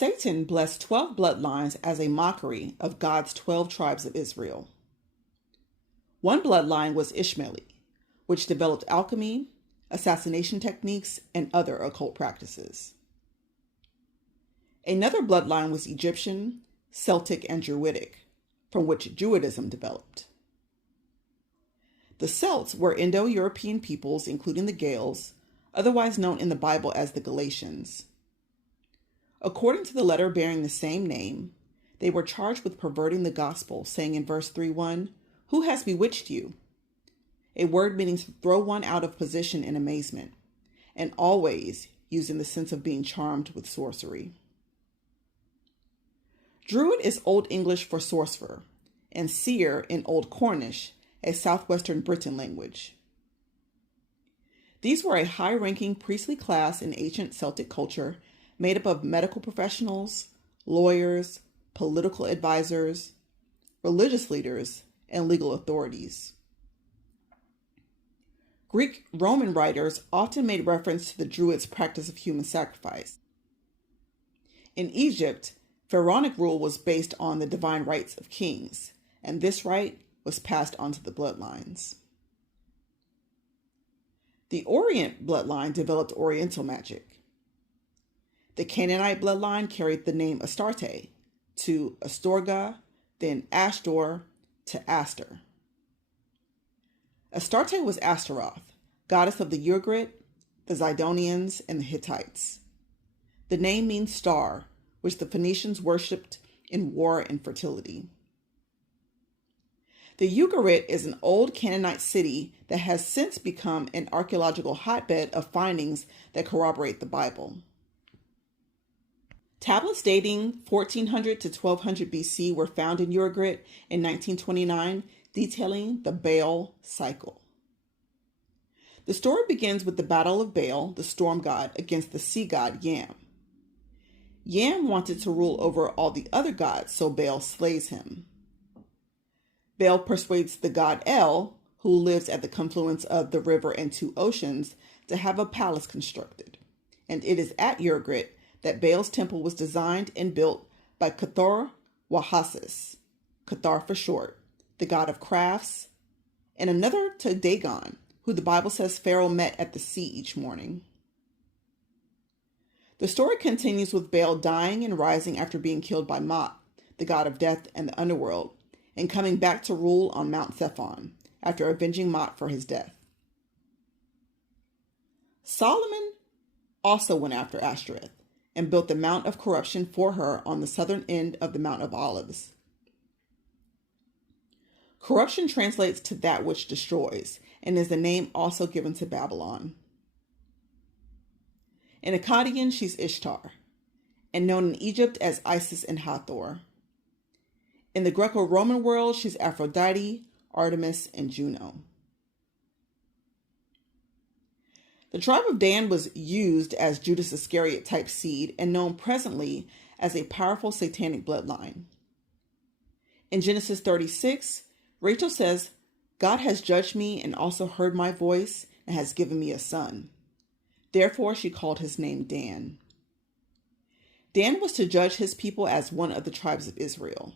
Satan blessed 12 bloodlines as a mockery of God's 12 tribes of Israel. One bloodline was Ishmaeli, which developed alchemy, assassination techniques, and other occult practices. Another bloodline was Egyptian, Celtic, and Druidic, from which Druidism developed. The Celts were Indo-European peoples, including the Gaels, otherwise known in the Bible as the Galatians. According to the letter bearing the same name, they were charged with perverting the gospel, saying in verse 3:1, "Who has bewitched you?" A word meaning to throw one out of position in amazement, and always used in the sense of being charmed with sorcery. Druid is Old English for sorcerer, and seer in Old Cornish, a southwestern Britain language. These were a high-ranking priestly class in ancient Celtic culture made up of medical professionals, lawyers, political advisors, religious leaders, and legal authorities. Greek Roman writers often made reference to the Druids' practice of human sacrifice. In Egypt, pharaonic rule was based on the divine rights of kings, and this right was passed on to the bloodlines. The Orient bloodline developed Oriental magic. The Canaanite bloodline carried the name Astarte to Astorga, then Astor to Astor. Astarte was Astaroth, goddess of the Ugrit, the Zidonians, and the Hittites. The name means star, which the Phoenicians worshipped in war and fertility. The Ugarit is an old Canaanite city that has since become an archaeological hotbed of findings that corroborate the Bible. Tablets dating 1400 to 1200 BC were found in Ugarit in 1929, detailing the Baal cycle. The story begins with the Battle of Baal, the storm god, against the sea god Yam. Yam wanted to rule over all the other gods, so Baal slays him. Baal persuades the god El, who lives at the confluence of the river and two oceans, to have a palace constructed. And it is at Ugarit that Baal's temple was designed and built by Cathor Wahhasis, Cathar for short, the god of crafts, and another to Dagon, who the Bible says Pharaoh met at the sea each morning. The story continues with Baal dying and rising after being killed by Mot, the god of death and the underworld, and coming back to rule on Mount Zephon after avenging Mot for his death. Solomon also went after Ashtoreth and built the Mount of Corruption for her on the southern end of the Mount of Olives. Corruption translates to that which destroys, and is the name also given to Babylon. In Akkadian, she's Ishtar, and known in Egypt as Isis and Hathor. In the Greco-Roman world, she's Aphrodite, Artemis, and Juno. The tribe of Dan was used as Judas Iscariot type seed and known presently as a powerful satanic bloodline. In Genesis 36, Rachel says, "God has judged me and also heard my voice and has given me a son." Therefore, she called his name Dan. Dan was to judge his people as one of the tribes of Israel.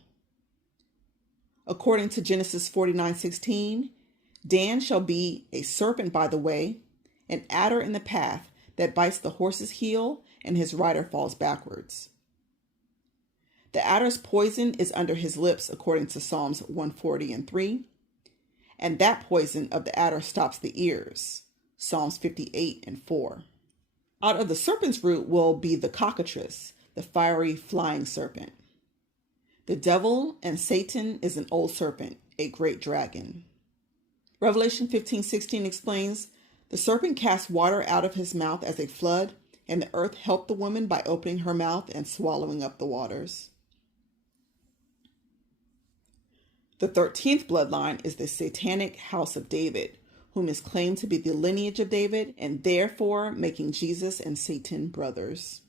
According to Genesis 49:16, Dan shall be a serpent by the way, an adder in the path that bites the horse's heel, and his rider falls backwards. The adder's poison is under his lips, according to Psalms 140:3, and that poison of the adder stops the ears, Psalms 58:4. Out of the serpent's root will be the cockatrice, the fiery flying serpent. The devil and Satan is an old serpent, a great dragon. Revelation 15:16 explains, "The serpent cast water out of his mouth as a flood, and the earth helped the woman by opening her mouth and swallowing up the waters." The 13th bloodline is the Satanic house of David, whom is claimed to be the lineage of David, and therefore making Jesus and Satan brothers.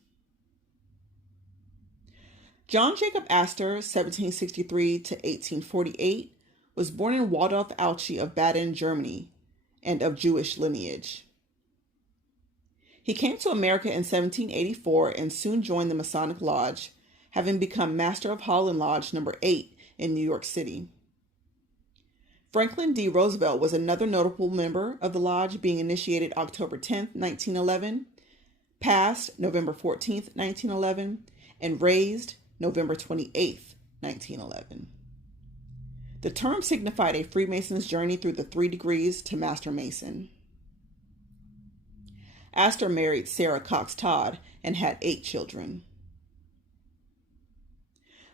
John Jacob Astor, 1763 to 1848, was born in Waldorf-Alchi of Baden, Germany, and of Jewish lineage. He came to America in 1784 and soon joined the Masonic Lodge, having become Master of Holland Lodge number 8 in New York City. Franklin D. Roosevelt was another notable member of the lodge, being initiated October 10, 1911, passed November 14, 1911, and raised November 28, 1911. The term signified a Freemason's journey through the 3 degrees to Master Mason. Astor married Sarah Cox Todd and had 8 children.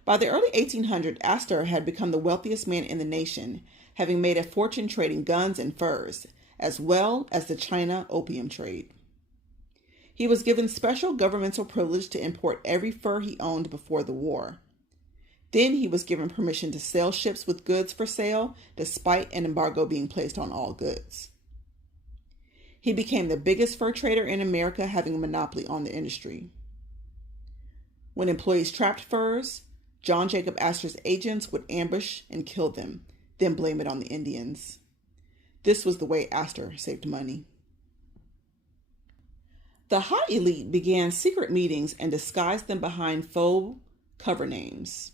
By the early 1800s, Astor had become the wealthiest man in the nation, having made a fortune trading guns and furs, as well as the China opium trade. He was given special governmental privilege to import every fur he owned before the war. Then he was given permission to sail ships with goods for sale, despite an embargo being placed on all goods. He became the biggest fur trader in America, having a monopoly on the industry. When employees trapped furs, John Jacob Astor's agents would ambush and kill them, then blame it on the Indians. This was the way Astor saved money. The high elite began secret meetings and disguised them behind faux cover names.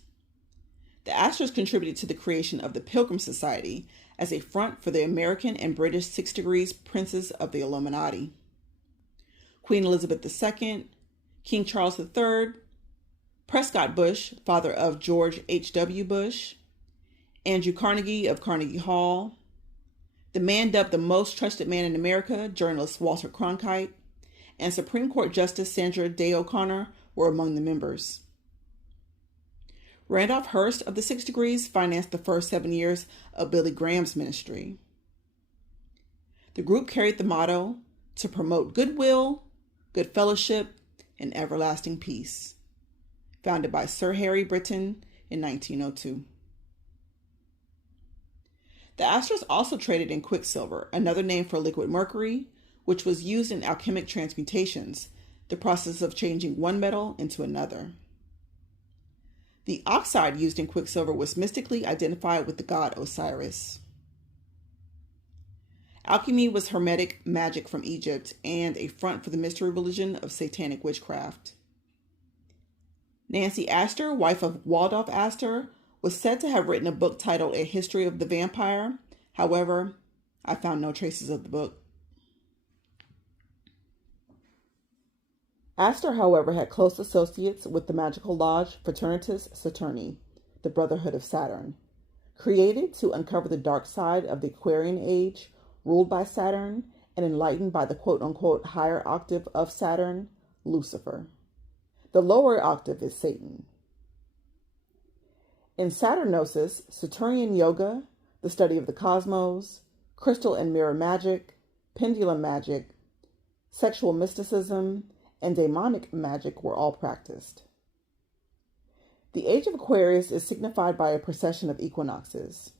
The Astors contributed to the creation of the Pilgrim Society as a front for the American and British 6 degrees princes of the Illuminati. Queen Elizabeth II, King Charles III, Prescott Bush, father of George H.W. Bush, Andrew Carnegie of Carnegie Hall, the man dubbed the most trusted man in America, journalist Walter Cronkite, and Supreme Court Justice Sandra Day O'Connor were among the members. Randolph Hearst of the 6 Degrees financed the first 7 years of Billy Graham's ministry. The group carried the motto, to promote goodwill, good fellowship, and everlasting peace, founded by Sir Harry Britton in 1902. The Astors also traded in quicksilver, another name for liquid mercury, which was used in alchemic transmutations, the process of changing one metal into another. The oxide used in quicksilver was mystically identified with the god Osiris. Alchemy was Hermetic magic from Egypt and a front for the mystery religion of Satanic witchcraft. Nancy Astor, wife of Waldorf Astor, was said to have written a book titled A History of the Vampire. However, I found no traces of the book. Astor, however, had close associates with the magical lodge Fraternitas Saturni, the Brotherhood of Saturn, created to uncover the dark side of the Aquarian age, ruled by Saturn and enlightened by the quote-unquote higher octave of Saturn, Lucifer. The lower octave is Satan. In Saturnosis, Saturnian yoga, the study of the cosmos, crystal and mirror magic, pendulum magic, sexual mysticism, and demonic magic were all practiced. The age of Aquarius is signified by a procession of equinoxes.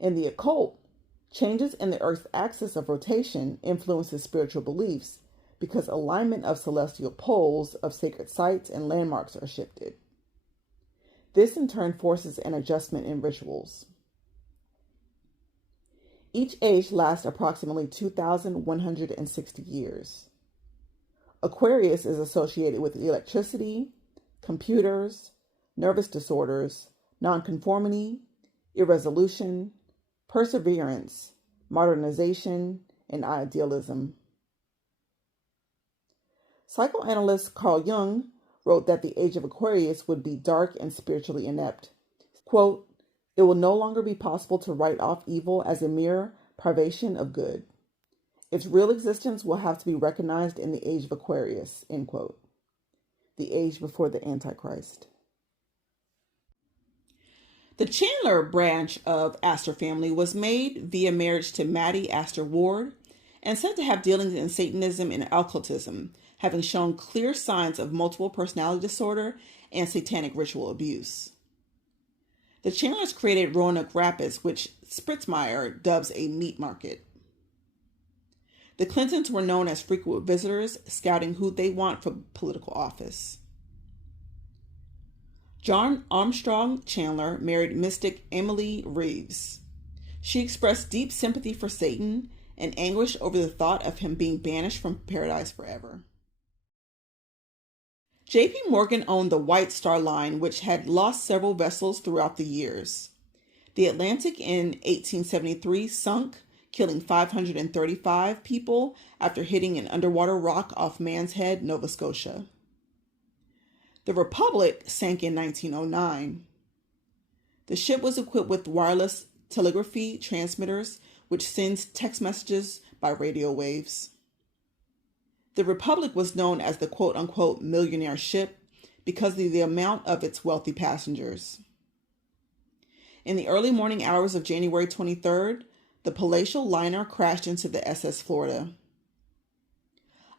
In the occult, changes in the Earth's axis of rotation influences spiritual beliefs because alignment of celestial poles of sacred sites and landmarks are shifted. This in turn forces an adjustment in rituals. Each age lasts approximately 2,160 years. Aquarius is associated with electricity, computers, nervous disorders, nonconformity, irresolution, perseverance, modernization, and idealism. Psychoanalyst Carl Jung wrote that the age of Aquarius would be dark and spiritually inept. Quote, "It will no longer be possible to write off evil as a mere privation of good. Its real existence will have to be recognized in the age of Aquarius," end quote. The age before the Antichrist. The Chandler branch of Astor family was made via marriage to Mattie Astor Ward and said to have dealings in Satanism and occultism, having shown clear signs of multiple personality disorder and satanic ritual abuse. The Chandlers created Roanoke Rapids, which Spritzmeyer dubs a meat market. The Clintons were known as frequent visitors, scouting who they want for political office. John Armstrong Chandler married mystic Emily Reeves. She expressed deep sympathy for Satan and anguished over the thought of him being banished from paradise forever. J.P. Morgan owned the White Star Line, which had lost several vessels throughout the years. The Atlantic in 1873 sunk, killing 535 people after hitting an underwater rock off Man's Head, Nova Scotia. The Republic sank in 1909. The ship was equipped with wireless telegraphy transmitters, which sends text messages by radio waves. The Republic was known as the quote-unquote millionaire ship because of the amount of its wealthy passengers. In the early morning hours of January 23rd, the palatial liner crashed into the SS Florida.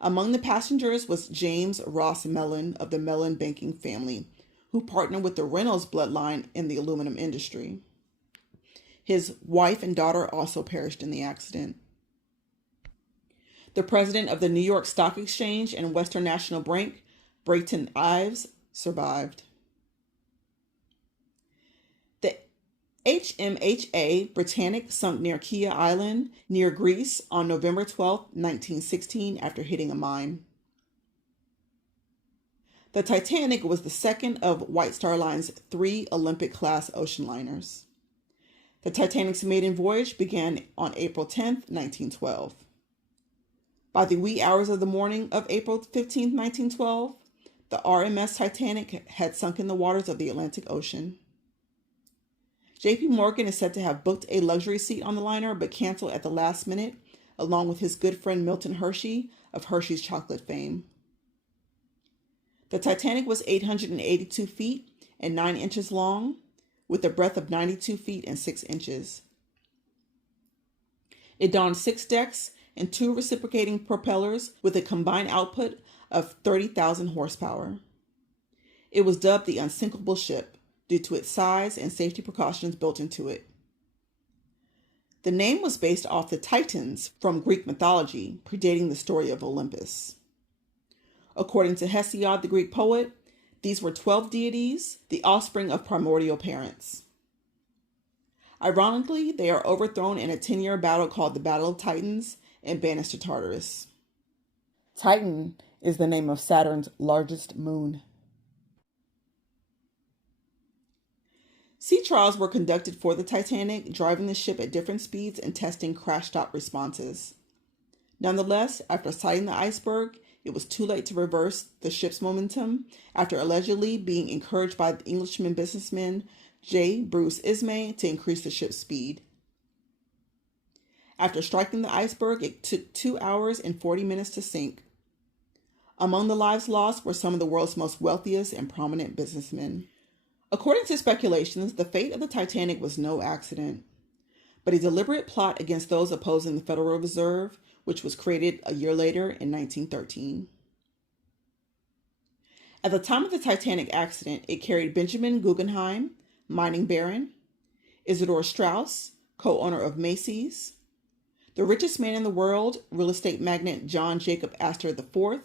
Among the passengers was James Ross Mellon of the Mellon banking family, who partnered with the Reynolds bloodline in the aluminum industry. His wife and daughter also perished in the accident. The president of the New York Stock Exchange and Western National Bank, Brayton Ives, survived. The HMHA Britannic sunk near Kea Island, near Greece, on November 12, 1916, after hitting a mine. The Titanic was the second of White Star Line's 3 Olympic-class ocean liners. The Titanic's maiden voyage began on April 10, 1912. By the wee hours of the morning of April 15, 1912, the RMS Titanic had sunk in the waters of the Atlantic Ocean. J.P. Morgan is said to have booked a luxury seat on the liner but canceled at the last minute, along with his good friend Milton Hershey of Hershey's chocolate fame. The Titanic was 882 feet and 9 inches long, with a breadth of 92 feet and 6 inches. It donned 6 decks and 2 reciprocating propellers with a combined output of 30,000 horsepower. It was dubbed the Unsinkable Ship due to its size and safety precautions built into it. The name was based off the Titans from Greek mythology, predating the story of Olympus. According to Hesiod, the Greek poet, these were 12 deities, the offspring of primordial parents. Ironically, they are overthrown in a 10-year battle called the Battle of Titans and banished to Tartarus. Titan is the name of Saturn's largest moon. Sea trials were conducted for the Titanic, driving the ship at different speeds and testing crash stop responses. Nonetheless, after sighting the iceberg, it was too late to reverse the ship's momentum after allegedly being encouraged by the Englishman businessman J. Bruce Ismay to increase the ship's speed. After striking the iceberg, it took 2 hours and 40 minutes to sink. Among the lives lost were some of the world's most wealthiest and prominent businessmen. According to speculations, the fate of the Titanic was no accident, but a deliberate plot against those opposing the Federal Reserve, which was created a year later in 1913. At the time of the Titanic accident, it carried Benjamin Guggenheim, mining baron, Isidor Straus, co-owner of Macy's, the richest man in the world, real estate magnate John Jacob Astor IV,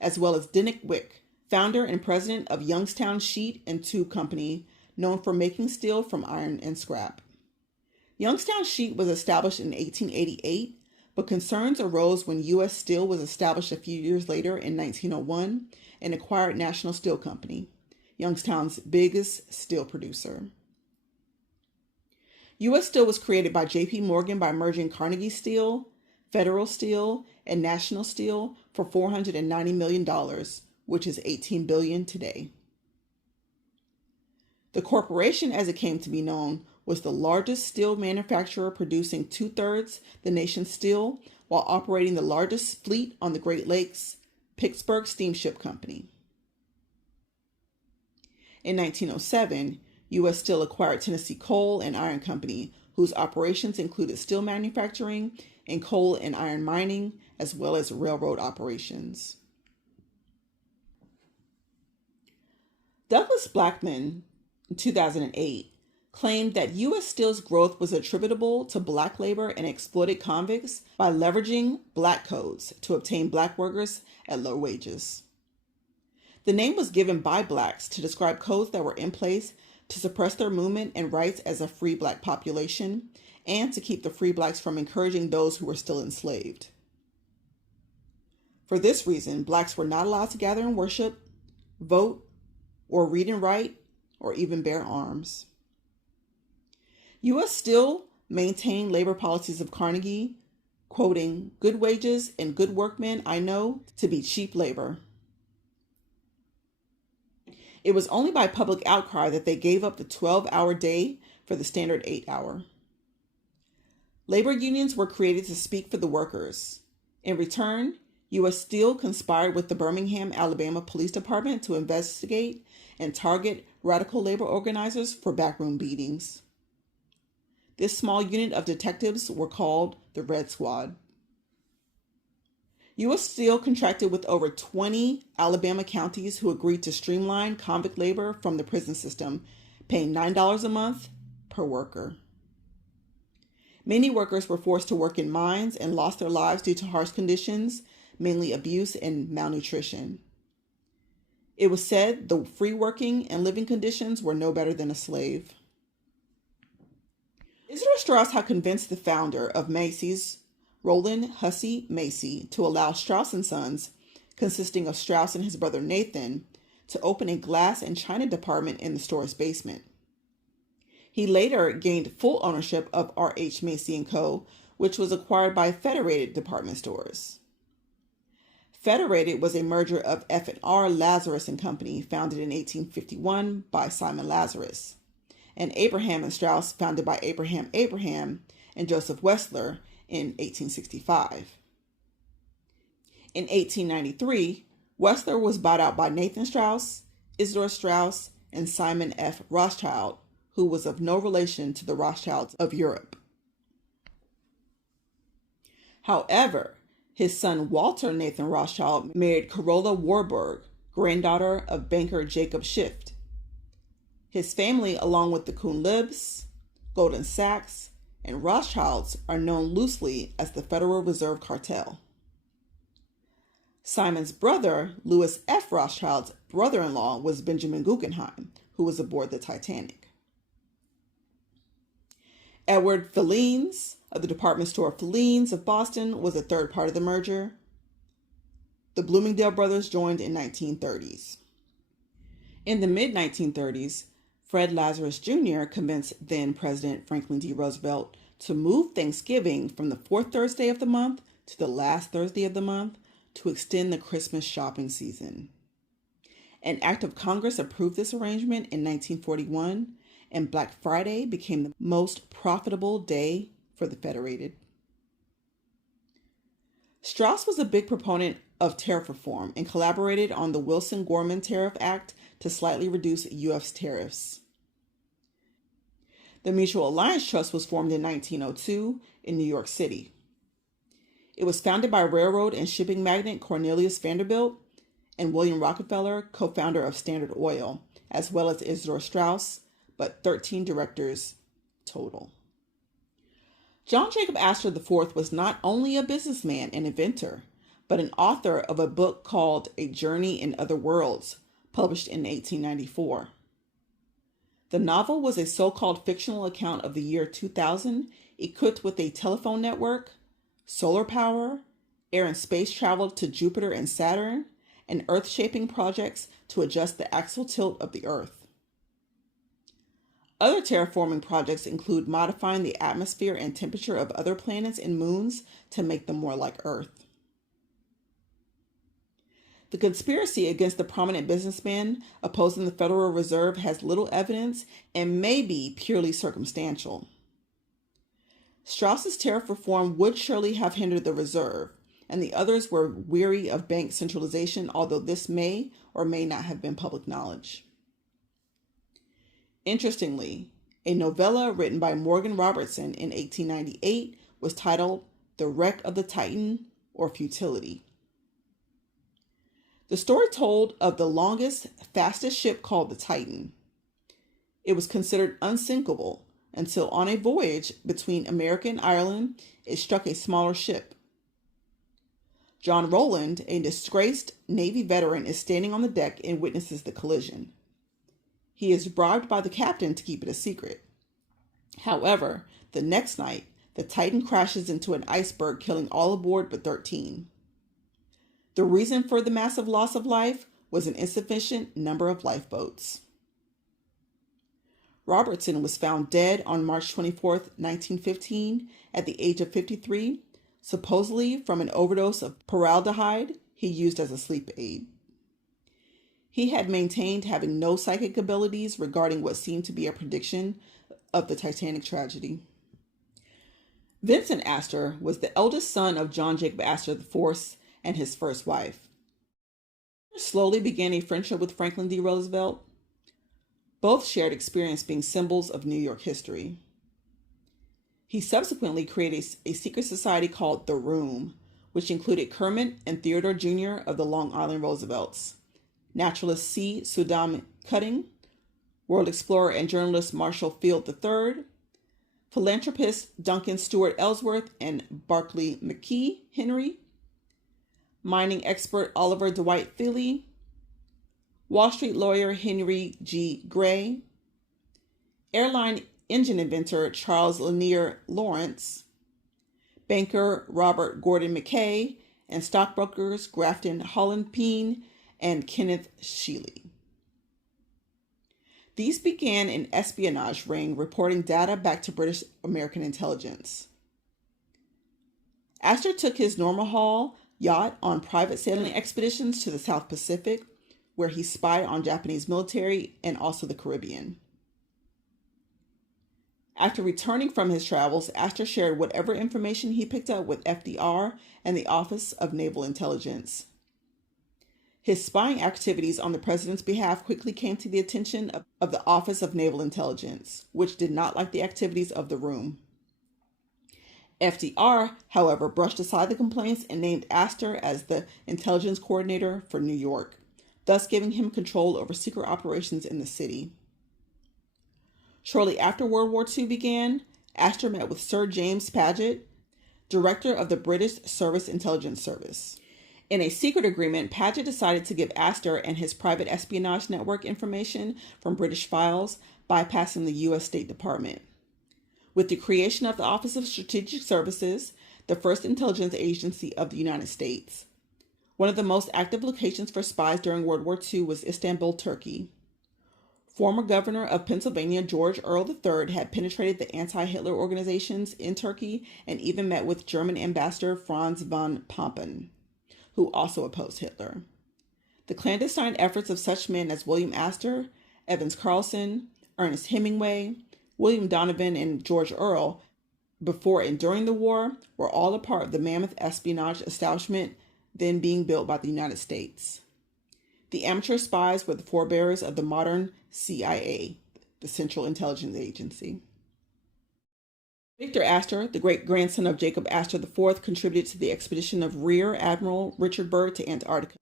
as well as Dennick Wick, founder and president of Youngstown Sheet and Tube Company, known for making steel from iron and scrap. Youngstown Sheet was established in 1888, but concerns arose when U.S. Steel was established a few years later in 1901 and acquired National Steel Company, Youngstown's biggest steel producer. U.S. Steel was created by J.P. Morgan by merging Carnegie Steel, Federal Steel, and National Steel for $490 million, which is $18 billion today. The corporation, as it came to be known, was the largest steel manufacturer, producing 2/3 the nation's steel while operating the largest fleet on the Great Lakes, Pittsburgh Steamship Company. In 1907, U.S. Steel acquired Tennessee Coal and Iron Company, whose operations included steel manufacturing and coal and iron mining, as well as railroad operations. Douglas Blackman, in 2008, claimed that U.S. Steel's growth was attributable to black labor and exploited convicts by leveraging black codes to obtain black workers at low wages. The name was given by blacks to describe codes that were in place to suppress their movement and rights as a free black population, and to keep the free blacks from encouraging those who were still enslaved. For this reason, blacks were not allowed to gather and worship, vote, or read and write, or even bear arms. U.S. still maintained labor policies of Carnegie, quoting, "Good wages and good workmen I know to be cheap labor." It was only by public outcry that they gave up the 12-hour day for the standard 8-hour. Labor unions were created to speak for the workers. In return, U.S. Steel conspired with the Birmingham, Alabama Police Department to investigate and target radical labor organizers for backroom beatings. This small unit of detectives were called the Red Squad. U.S. Steel contracted with over 20 Alabama counties who agreed to streamline convict labor from the prison system, paying $9 a month per worker. Many workers were forced to work in mines and lost their lives due to harsh conditions, mainly abuse and malnutrition. It was said the free working and living conditions were no better than a slave. Isidor Straus had convinced the founder of Macy's, Roland Hussey Macy, to allow Straus & Sons, consisting of Straus and his brother Nathan, to open a glass and china department in the store's basement. He later gained full ownership of R.H. Macy & Co., which was acquired by Federated Department Stores. Federated was a merger of F&R Lazarus & Company, founded in 1851 by Simon Lazarus, and Abraham & Straus, founded by Abraham and Joseph Wessler in 1865. In 1893, Wessler was bought out by Nathan Straus, Isidor Straus, and Simon F. Rothschild, who was of no relation to the Rothschilds of Europe. However, his son Walter Nathan Rothschild married Carola Warburg, granddaughter of banker Jacob Schiff. His family, along with the Kuhn-Liebs, Goldman Sachs, and Rothschilds, are known loosely as the Federal Reserve Cartel. Simon's brother, Louis F. Rothschild's brother-in-law, was Benjamin Guggenheim, who was aboard the Titanic. Edward Filines of the department store Filines of Boston was a third part of the merger. The Bloomingdale brothers joined in 1930s. In the mid-1930s, Fred Lazarus Jr. convinced then-President Franklin D. Roosevelt to move Thanksgiving from the fourth Thursday of the month to the last Thursday of the month to extend the Christmas shopping season. An act of Congress approved this arrangement in 1941, and Black Friday became the most profitable day for the Federated. Straus was a big proponent of tariff reform and collaborated on the Wilson-Gorman Tariff Act to slightly reduce U.S. tariffs. The Mutual Alliance Trust was formed in 1902 in New York City. It was founded by railroad and shipping magnate Cornelius Vanderbilt and William Rockefeller, co-founder of Standard Oil, as well as Isidor Straus, but 13 directors total. John Jacob Astor IV was not only a businessman and inventor, but an author of a book called A Journey in Other Worlds, published in 1894. The novel was a so-called fictional account of the year 2000, equipped with a telephone network, solar power, air and space travel to Jupiter and Saturn, and Earth-shaping projects to adjust the axial tilt of the Earth. Other terraforming projects include modifying the atmosphere and temperature of other planets and moons to make them more like Earth. The conspiracy against the prominent businessman opposing the Federal Reserve has little evidence and may be purely circumstantial. Straus's tariff reform would surely have hindered the Reserve, and the others were weary of bank centralization, although this may or may not have been public knowledge. Interestingly, a novella written by Morgan Robertson in 1898 was titled The Wreck of the Titan, or Futility. The story told of the longest, fastest ship called the Titan. It was considered unsinkable until on a voyage between America and Ireland, it struck a smaller ship. John Rowland, a disgraced Navy veteran, is standing on the deck and witnesses the collision. He is bribed by the captain to keep it a secret. However, the next night, the Titan crashes into an iceberg, killing all aboard but 13. The reason for the massive loss of life was an insufficient number of lifeboats. Robertson was found dead on March 24, 1915, at the age of 53, supposedly from an overdose of formaldehyde he used as a sleep aid. He had maintained having no psychic abilities regarding what seemed to be a prediction of the Titanic tragedy. Vincent Astor was the eldest son of John Jacob Astor IV and his first wife. He slowly began a friendship with Franklin D. Roosevelt. Both shared experience being symbols of New York history. He subsequently created a secret society called The Room, which included Kermit and Theodore Jr. of the Long Island Roosevelts, naturalist C. Sudam Cutting, world explorer and journalist Marshall Field III, philanthropist Duncan Stewart Ellsworth and Barclay McKee Henry, mining expert Oliver Dwight Philly, Wall Street lawyer Henry G. Gray, airline engine inventor Charles Lanier Lawrence, banker Robert Gordon McKay, and stockbrokers Grafton Hollenpeen and Kenneth Sheely. These began an espionage ring reporting data back to British American intelligence. Astor took his normal haul yacht on private sailing expeditions to the South Pacific, where he spied on Japanese military and also the Caribbean. After returning from his travels, Astor shared whatever information he picked up with FDR and the Office of Naval Intelligence. His spying activities on the president's behalf quickly came to the attention of the Office of Naval Intelligence, which did not like the activities of The Room. FDR, however, brushed aside the complaints and named Astor as the intelligence coordinator for New York, thus giving him control over secret operations in the city. Shortly after World War II began, Astor met with Sir James Paget, director of the British Service Intelligence Service. In a secret agreement, Paget decided to give Astor and his private espionage network information from British files, bypassing the U.S. State Department. With the creation of the Office of Strategic Services, the first intelligence agency of the United States. One of the most active locations for spies during World War II was Istanbul, Turkey. Former governor of Pennsylvania, George Earl III, had penetrated the anti-Hitler organizations in Turkey and even met with German ambassador Franz von Papen, who also opposed Hitler. The clandestine efforts of such men as William Astor, Evans Carlson, Ernest Hemingway, William Donovan, and George Earl, before and during the war, were all a part of the mammoth espionage establishment then being built by the United States. The amateur spies were the forebearers of the modern CIA, the Central Intelligence Agency. Victor Astor, the great-grandson of Jacob Astor IV, contributed to the expedition of Rear Admiral Richard Byrd to Antarctica.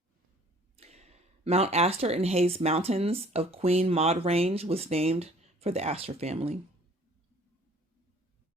Mount Astor in Hayes Mountains of Queen Maud Range was named for the Astor family.